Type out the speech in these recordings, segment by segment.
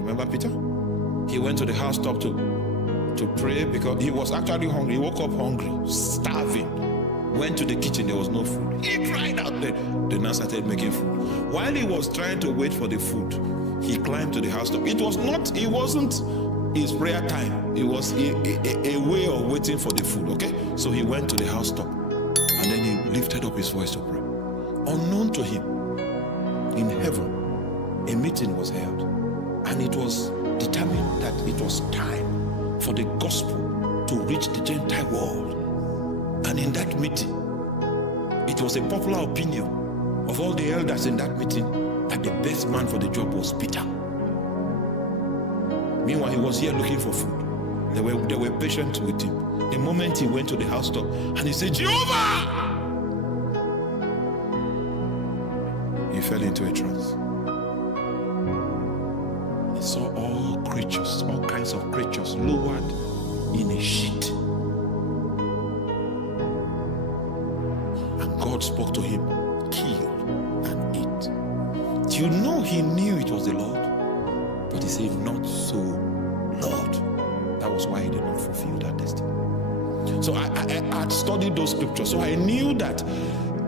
Remember Peter? He went to the housetop to pray because he was actually hungry. He woke up hungry, starving. Went to the kitchen, there was no food. He cried out. They now started making food. While he was trying to wait for the food, he climbed to the housetop. It wasn't his prayer time. It was a way of waiting for the food, okay? So he went to the housetop and then he lifted up his voice to pray. Unknown to him, in heaven, a meeting was held, and it was determined that it was time for the gospel to reach the Gentile world. And in that meeting, it was a popular opinion of all the elders in that meeting that the best man for the job was Peter. Meanwhile, he was here looking for food. They were patient with him. The moment he went to the housetop and he said, Jehovah! He fell into a trance. He saw all kinds of creatures lowered in a sheet. And God spoke to him, kill and eat. Do you know he knew it was the Lord? But he said, not so, Lord. That was why he did not fulfill that destiny. So I had studied those scriptures. So I knew that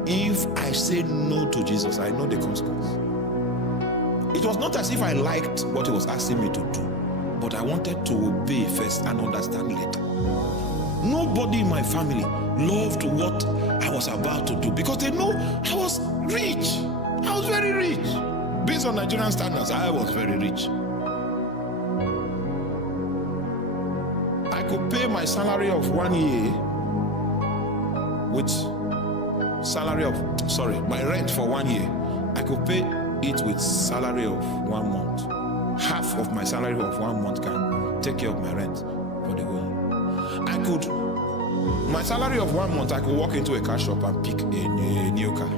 if I say no to Jesus, I know the consequence. It was not as if I liked what he was asking me to do, but I wanted to obey first and understand later. Nobody in my family loved what I was about to do because they know I was rich. I was very rich. Based on Nigerian standards, I was very rich. I could pay my salary of 1 year with my rent for 1 year. I could pay it with salary of 1 month. Half of my salary of 1 month can take care of my rent for the whole year. My salary of 1 month, I could walk into a car shop and pick a new car.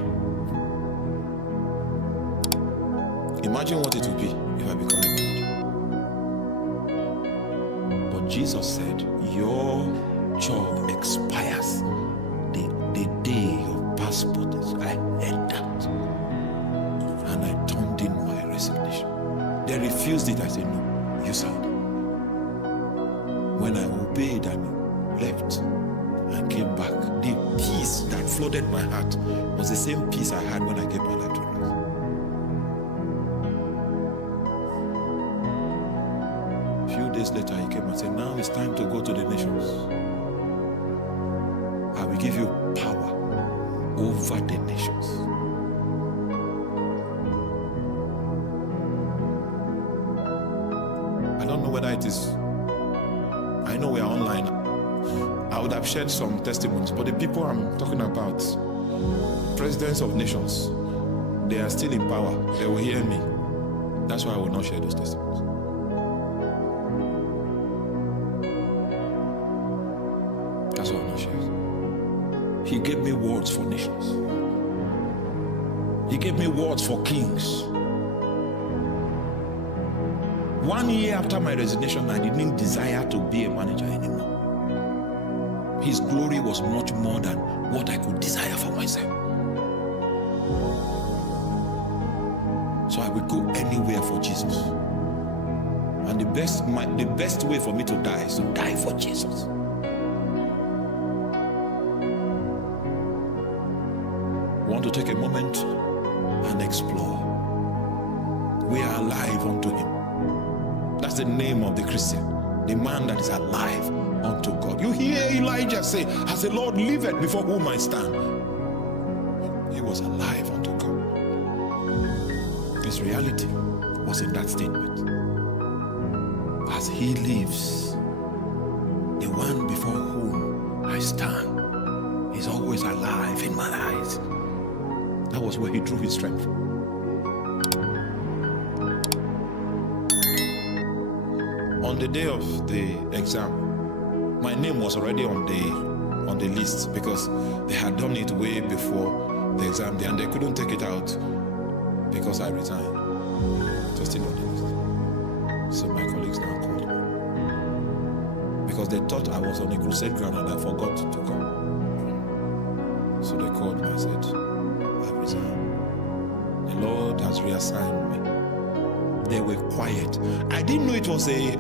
Imagine what it would be if I become a manager. But Jesus said, your job expires the day your passport is. I heard that. And I turned in my resignation. They refused it. I said, no, you signed. When I obeyed and left and came back, the peace that flooded my heart was the same peace I had when I gave my life to Christ. A few days later, he came and said, now it's time to go to the nations. I will give you power over the nations. I don't know whether it is, I know we are online. I would have shared some testimonies, but the people I'm talking about, presidents of nations, they are still in power. They will hear me. That's why I will not share those testimonies. That's why I will not share. He gave me words for nations. He gave me words for kings. 1 year after my resignation, I didn't desire to be a manager anymore. His glory was much more than what I could desire for myself. So I would go anywhere for Jesus. And the best way for me to die is to die for Jesus. I want to take a moment and explore. We are alive unto him. That's the name of the Christian, the man that is alive unto God. You hear Elijah say, as the Lord liveth before whom I stand. He was alive unto God. His reality was in that statement. As he lives, the one before whom I stand is always alive in my eyes. That was where he drew his strength from. On the day of the exam, my name was already on the list because they had done it way before the exam day and they couldn't take it out because I resigned. It was still on the list. So my colleagues now called me because they thought I was on a crusade ground and I forgot to come. So they called me and said, I've resigned. The Lord has reassigned me. They were quiet. I didn't know it was a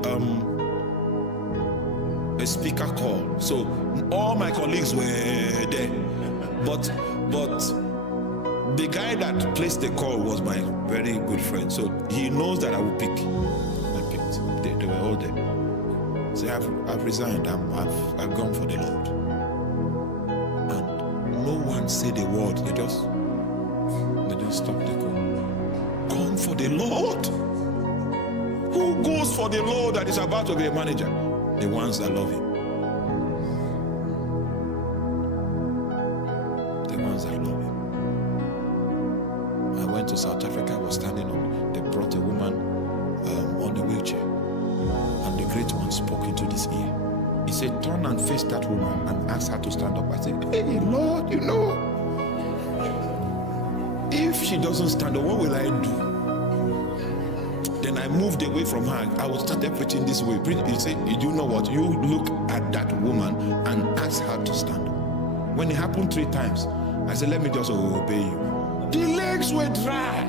speaker call. So all my colleagues were there. But the guy that placed the call was my very good friend. So he knows that I will pick. I picked. They were all there. So I've resigned. I've gone for the Lord. And no one said a word. They just stopped the call. Gone for the Lord? Who goes for the Lord that is about to be a manager? The ones that love him. The ones that love him. I went to South Africa. I was standing on. They brought a woman on a wheelchair. And the great one spoke into this ear. He said, turn and face that woman and ask her to stand up. I said, hey, Lord, you know, if she doesn't stand up, what will I do? Then I moved away from her. I was started preaching this way. He said, you know what? You look at that woman and ask her to stand up. When it happened 3 times, I said, let me just obey you. The legs were dry.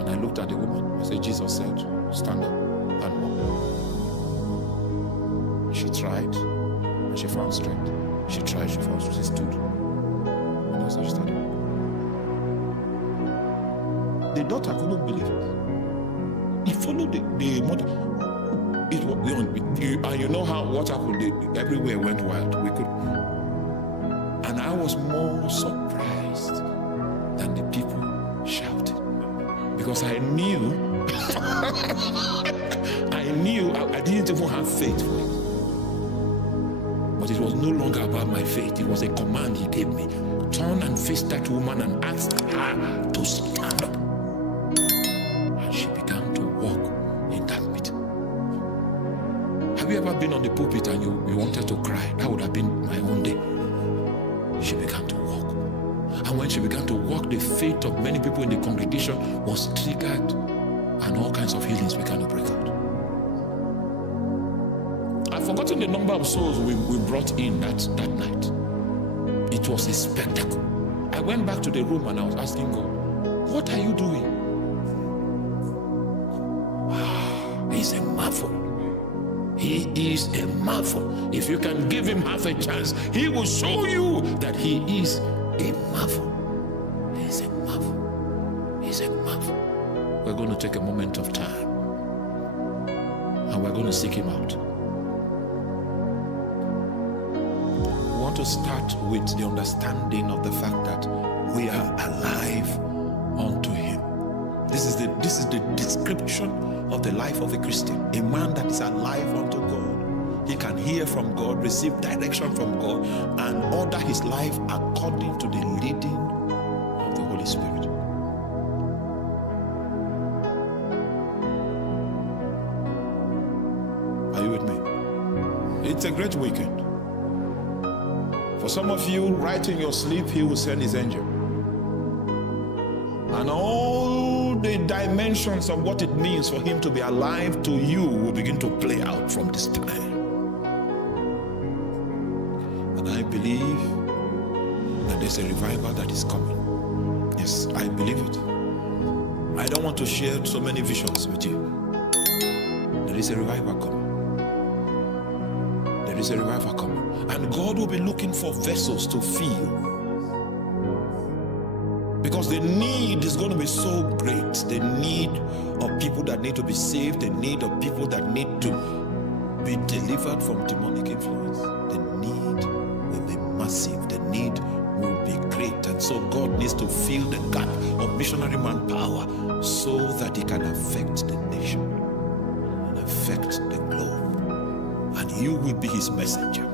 And I looked at the woman. I said, Jesus said, stand up and walk. She tried and she found strength. She tried, she found strength. She stood. And that's how she started. The daughter couldn't believe it. He followed the mother. It was beyond. And you know how what happened? Everywhere went wild. We could. And I was more surprised than the people shouted. Because I knew, I didn't even have faith for it. But it was no longer about my faith. It was a command he gave me. Turn and face that woman and ask her to stand up. And she began to walk in that meeting. Have you ever been on the pulpit and you wanted to cry? That would have been my own day. She began to walk. And when she began to walk, the faith of many people in the congregation was triggered and all kinds of healings began to break out. I've forgotten the number of souls we brought in that night. It was a spectacle. I went back to the room and I was asking God, what are you doing? He's a marvel. He is a marvel. If you can give him half a chance, he will show you that he is a marvel. He's a marvel. He's a marvel. We're going to take a moment of time and we're going to seek him out. We want to start with the understanding of the fact that we are alive unto him. This is the description of the life of a Christian. A man that is alive unto God. He can hear from God, receive direction from God, and order his life according to the leading of the Holy Spirit. Are you with me? It's a great weekend. For some of you, right in your sleep, he will send his angel. And all the dimensions of what it means for him to be alive to you will begin to play out from this time. And I believe that there's a revival that is coming. Yes, I believe it. I don't want to share so many visions with you. There is a revival coming. There is a revival coming. And God will be looking for vessels to fill. Because the need is going to be so great. The need of people that need to be saved. The need of people that need to be delivered from demonic influence. The need will be massive. The need will be great. And so God needs to fill the gap of missionary manpower so that he can affect the nation and affect the globe. And you will be his messenger.